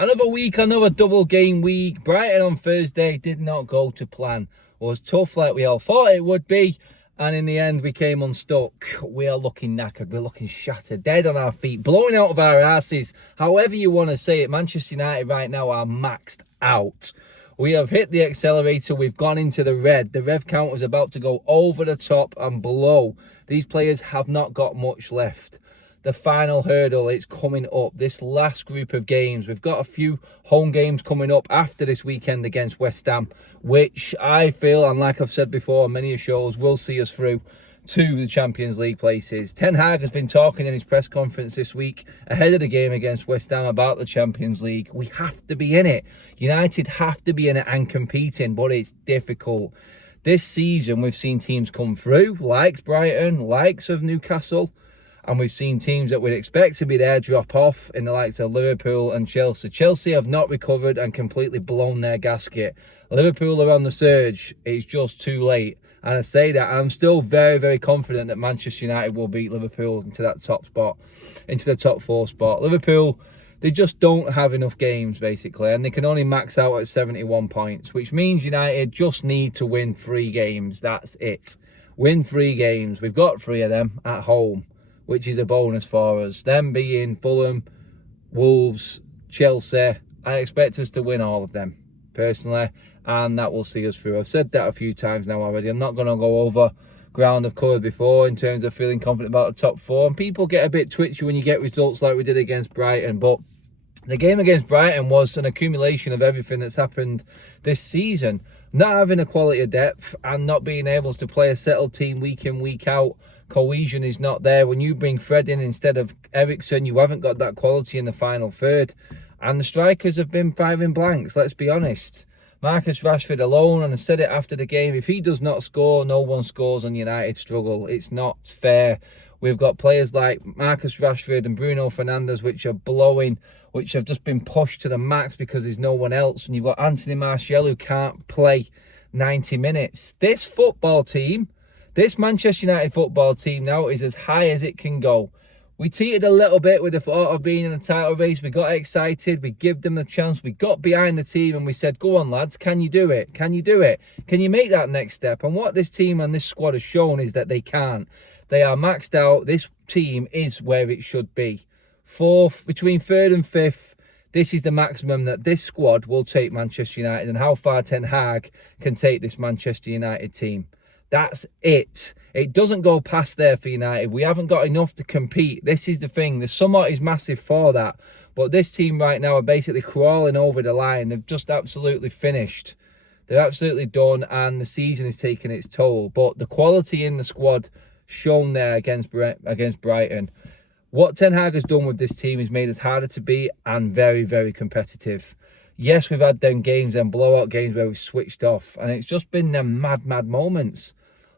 Another week, another double game week. Brighton on Thursday did not go to plan. It was tough like we all thought it would be. And in the end, we came unstuck. We are looking knackered. We're looking shattered, dead on our feet, blowing out of our asses. However you want to say it, Manchester United right now are maxed out. We have hit the accelerator. We've gone into the red. The rev count was about to go over the top and below. These players have not got much left. The final hurdle, it's coming up. This last group of games, we've got a few home games coming up after this weekend against West Ham, which I feel, and like I've said before on many shows, will see us through to the Champions League places. Ten Hag has been talking in his press conference this week ahead of the game against West Ham about the Champions League. We have to be in it. United have to be in it and competing, but it's difficult. This season, we've seen teams come through, likes Brighton, likes of Newcastle, and we've seen teams that we'd expect to be there drop off in the likes of Liverpool and Chelsea. Chelsea have not recovered and completely blown their gasket. Liverpool are on the surge. It's just too late. And I say that, I'm still very, very confident that Manchester United will beat Liverpool into that top spot, into the top 4 spot. Liverpool, they just don't have enough games, basically, and they can only max out at 71 points, which means United just need to win 3 games. That's it. Win 3 games. We've got 3 of them at home, which is a bonus for us. Them being Fulham, Wolves, Chelsea. I expect us to win all of them, personally, and that will see us through. I've said that a few times now already. I'm not going to go over ground I've covered before in terms of feeling confident about the top 4. And people get a bit twitchy when you get results like we did against Brighton. But the game against Brighton was an accumulation of everything that's happened this season. Not having a quality of depth and not being able to play a settled team week in, week out. Cohesion is not there. When you bring Fred in instead of Eriksen, you haven't got that quality in the final third. And the strikers have been firing blanks, let's be honest. Marcus Rashford alone, and I said it after the game, if he does not score, no one scores on United struggle. It's not fair. We've got players like Marcus Rashford and Bruno Fernandes, which are blowing, which have just been pushed to the max because there's no one else. And you've got Anthony Martial, who can't play 90 minutes. This football team, this Manchester United football team now is as high as it can go. We teetered a little bit with the thought of being in a title race. We got excited. We gave them the chance. We got behind the team and we said, go on, lads. Can you do it? Can you do it? Can you make that next step? And what this team and this squad has shown is that they can't. They are maxed out. This team is where it should be. Between 3rd and 5th, this is the maximum that this squad will take Manchester United, and how far Ten Hag can take this Manchester United team. That's it. It doesn't go past there for United. We haven't got enough to compete. This is the thing. The summer is massive for that. But this team right now are basically crawling over the line. They've just absolutely finished. They're absolutely done, and the season is taking its toll. But the quality in the squad shown there against Brighton. What Ten Hag has done with this team is made us harder to beat and very, very competitive. Yes, we've had them games, them blowout games where we've switched off, and it's just been them mad, mad moments.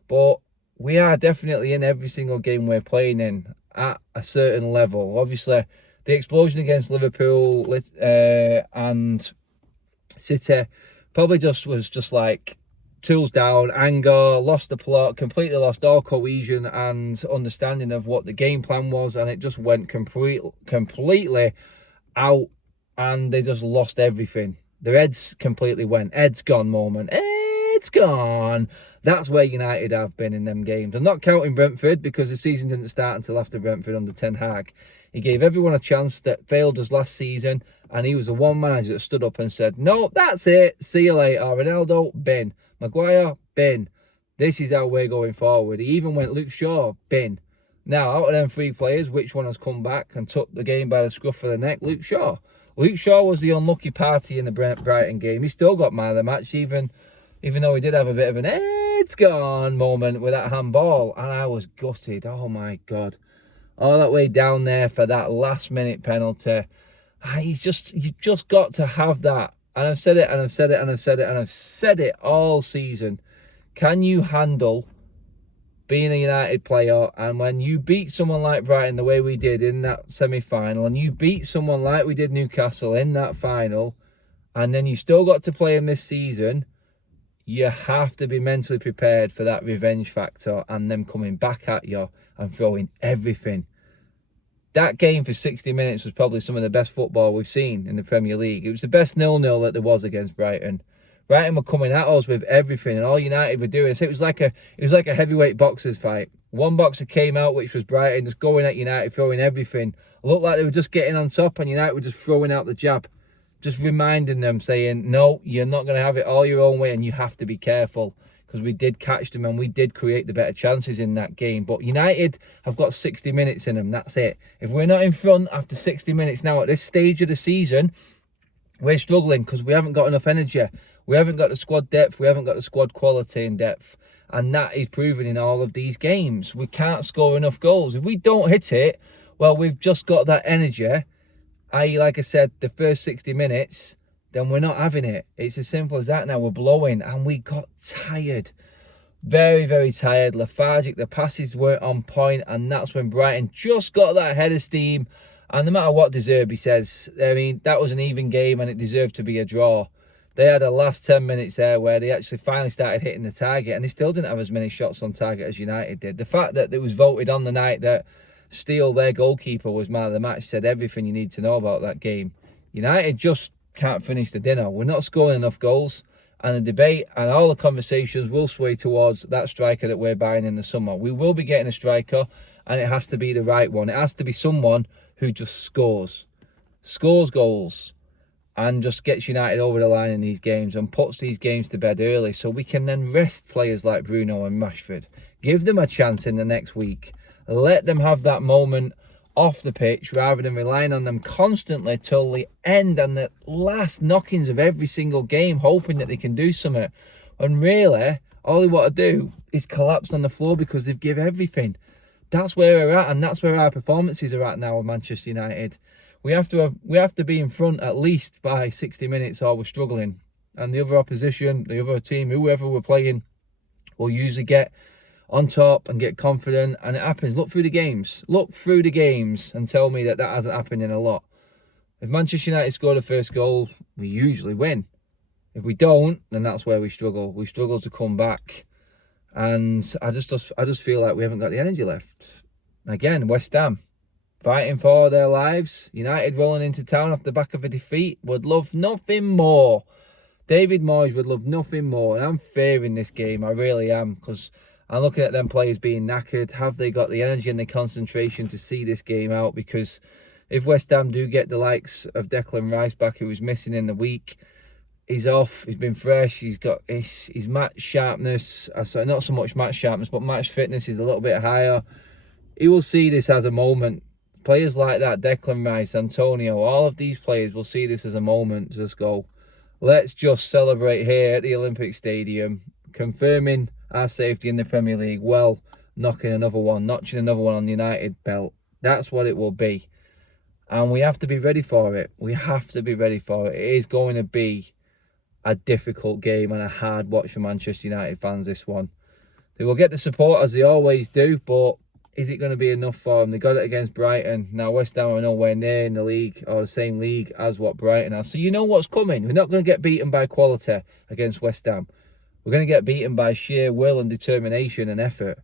But we are definitely in every single game we're playing in at a certain level. Obviously, the explosion against Liverpool and City probably was just like tools down, anger, lost the plot, completely lost all cohesion and understanding of what the game plan was, and it just went completely out, and they just lost everything. Their heads completely went. Heads gone moment. Heads gone. That's where United have been in them games. I'm not counting Brentford because the season didn't start until after Brentford under Ten Hag. He gave everyone a chance that failed us last season, and he was the one manager that stood up and said, no, that's it. See you later. Ronaldo, bin. Maguire, bin. This is how we're going forward. He even went Luke Shaw, bin. Now, out of them 3 players, which one has come back and took the game by the scruff of the neck? Luke Shaw. Luke Shaw was the unlucky party in the Brighton game. He still got man of the match, even though he did have a bit of an it's gone moment with that handball. And I was gutted. Oh, my God. All that way down there for that last-minute penalty. You've just got to have that. And I've said it, and I've said it, and I've said it, and I've said it all season. Can you handle being a United player, and when you beat someone like Brighton the way we did in that semi-final, and you beat someone like we did Newcastle in that final, and then you still got to play in this season, you have to be mentally prepared for that revenge factor and them coming back at you and throwing everything That game for 60 minutes was probably some of the best football we've seen in the Premier League. It was the best 0-0 that there was against Brighton. Brighton were coming at us with everything, and all United were doing. So it was like a heavyweight boxers fight. One boxer came out, which was Brighton, just going at United, throwing everything. It looked like they were just getting on top, and United were just throwing out the jab, just reminding them, saying, no, you're not going to have it all your own way, and you have to be careful. Because we did catch them and we did create the better chances in that game. But United have got 60 minutes in them. That's it. If we're not in front after 60 minutes now at this stage of the season, we're struggling because we haven't got enough energy. We haven't got the squad depth. We haven't got the squad quality and depth. And that is proven in all of these games. We can't score enough goals. If we don't hit it, well, we've just got that energy. I.e., like I said, the first 60 minutes, then we're not having it. It's as simple as that now. We're blowing and we got tired. Very, very tired, lethargic. The passes weren't on point, and that's when Brighton just got that head of steam. And no matter what De Zerbi says, I mean, that was an even game and it deserved to be a draw. They had the last 10 minutes there where they actually finally started hitting the target, and they still didn't have as many shots on target as United did. The fact that it was voted on the night that Steele, their goalkeeper, was man of the match said everything you need to know about that game. United just can't finish the dinner. We're not scoring enough goals, and the debate and all the conversations will sway towards that striker that we're buying in the summer. We will be getting a striker, and it has to be the right one. It has to be someone who just scores goals, and just gets United over the line in these games and puts these games to bed early, so we can then rest players like Bruno and Rashford. Give them a chance in the next week. Let them have that moment off the pitch rather than relying on them constantly till the end and the last knockings of every single game, hoping that they can do something. And really, all they want to do is collapse on the floor because they've given everything. That's where we're at, and that's where our performances are at now with Manchester United. We have to be in front at least by 60 minutes or we're struggling. And the other opposition, the other team, whoever we're playing, will usually get on top and get confident, and it happens. Look through the games and tell me that hasn't happened in a lot. If Manchester United score the first goal, we usually win. If we don't, then that's where we struggle. We struggle to come back, and I just feel like we haven't got the energy left. Again, West Ham fighting for their lives. United rolling into town off the back of a defeat. Would love nothing more. David Moyes would love nothing more, and I'm fearing this game. I really am, because I'm looking at them players being knackered. Have they got the energy and the concentration to see this game out? Because if West Ham do get the likes of Declan Rice back, who was missing in the week, he's off. He's been fresh. He's got his match sharpness. Sorry, not so much match sharpness, but match fitness is a little bit higher. He will see this as a moment. Players like that, Declan Rice, Antonio, all of these players will see this as a moment to just go, let's just celebrate here at the Olympic Stadium, confirming our safety in the Premier League, well, notching another one on the United belt. That's what it will be. And we have to be ready for it. We have to be ready for it. It is going to be a difficult game and a hard watch for Manchester United fans, this one. They will get the support as they always do, but is it going to be enough for them? They got it against Brighton. Now, West Ham are nowhere near in the league or the same league as what Brighton are. So you know what's coming. We're not going to get beaten by quality against West Ham. We're going to get beaten by sheer will and determination and effort.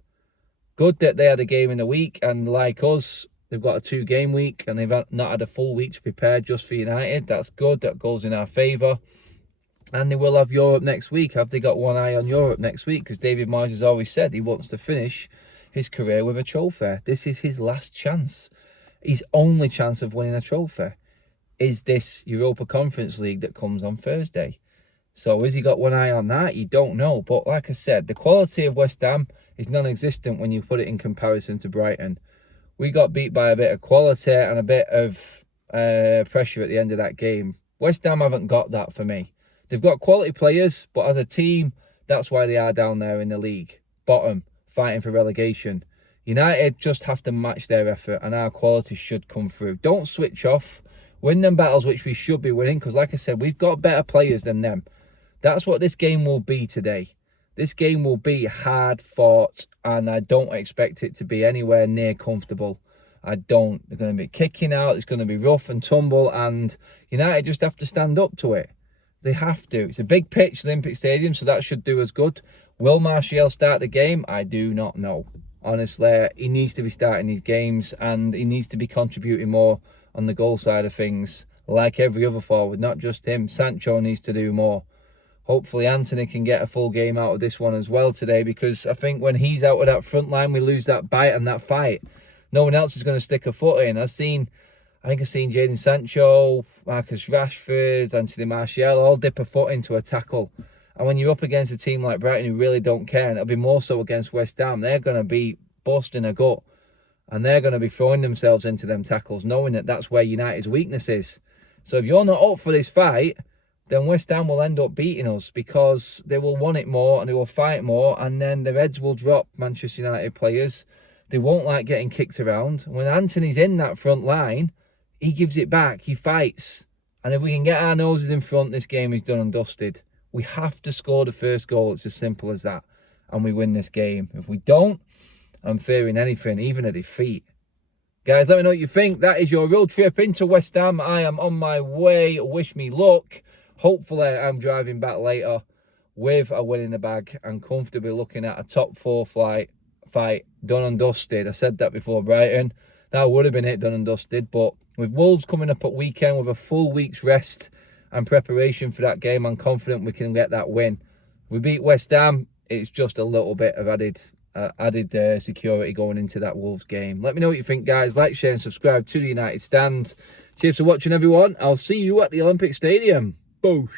Good that they had a game in a week, and like us, they've got a 2-game week and they've not had a full week to prepare just for United. That's good. That goes in our favour. And they will have Europe next week. Have they got one eye on Europe next week? Because David Moyes has always said he wants to finish his career with a trophy. This is his last chance. His only chance of winning a trophy is this Europa Conference League that comes on Thursday. So has he got one eye on that? You don't know. But like I said, the quality of West Ham is non-existent when you put it in comparison to Brighton. We got beat by a bit of quality and a bit of pressure at the end of that game. West Ham haven't got that for me. They've got quality players, but as a team, that's why they are down there in the league. Bottom, fighting for relegation. United just have to match their effort, and our quality should come through. Don't switch off. Win them battles, which we should be winning, because like I said, we've got better players than them. That's what this game will be today. This game will be hard fought, and I don't expect it to be anywhere near comfortable. I don't. They're going to be kicking out. It's going to be rough and tumble, and United just have to stand up to it. They have to. It's a big pitch, Olympic Stadium, so that should do us good. Will Martial start the game? I do not know. Honestly, he needs to be starting these games, and he needs to be contributing more on the goal side of things, like every other forward, not just him. Sancho needs to do more. Hopefully Anthony can get a full game out of this one as well today, because I think when he's out of that front line, we lose that bite and that fight. No one else is going to stick a foot in. I think I've seen Jadon Sancho, Marcus Rashford, Anthony Martial all dip a foot into a tackle. And when you're up against a team like Brighton who really don't care, and it'll be more so against West Ham, they're going to be busting a gut. And they're going to be throwing themselves into them tackles, knowing that that's where United's weakness is. So if you're not up for this fight, then West Ham will end up beating us, because they will want it more and they will fight more, and then their heads will drop, Manchester United players. They won't like getting kicked around. When Anthony's in that front line, he gives it back, he fights. And if we can get our noses in front, this game is done and dusted. We have to score the first goal, it's as simple as that, and we win this game. If we don't, I'm fearing anything, even a defeat. Guys, let me know what you think. That is your road trip into West Ham. I am on my way. Wish me luck. Hopefully, I'm driving back later with a win in the bag and comfortably looking at a top 4 fight done and dusted. I said that before Brighton. That would have been it, done and dusted. But with Wolves coming up at weekend with a full week's rest and preparation for that game, I'm confident we can get that win. If we beat West Ham, it's just a little bit of added security going into that Wolves game. Let me know what you think, guys. Like, share and subscribe to the United Stand. Cheers for watching, everyone. I'll see you at the Olympic Stadium. Boosh.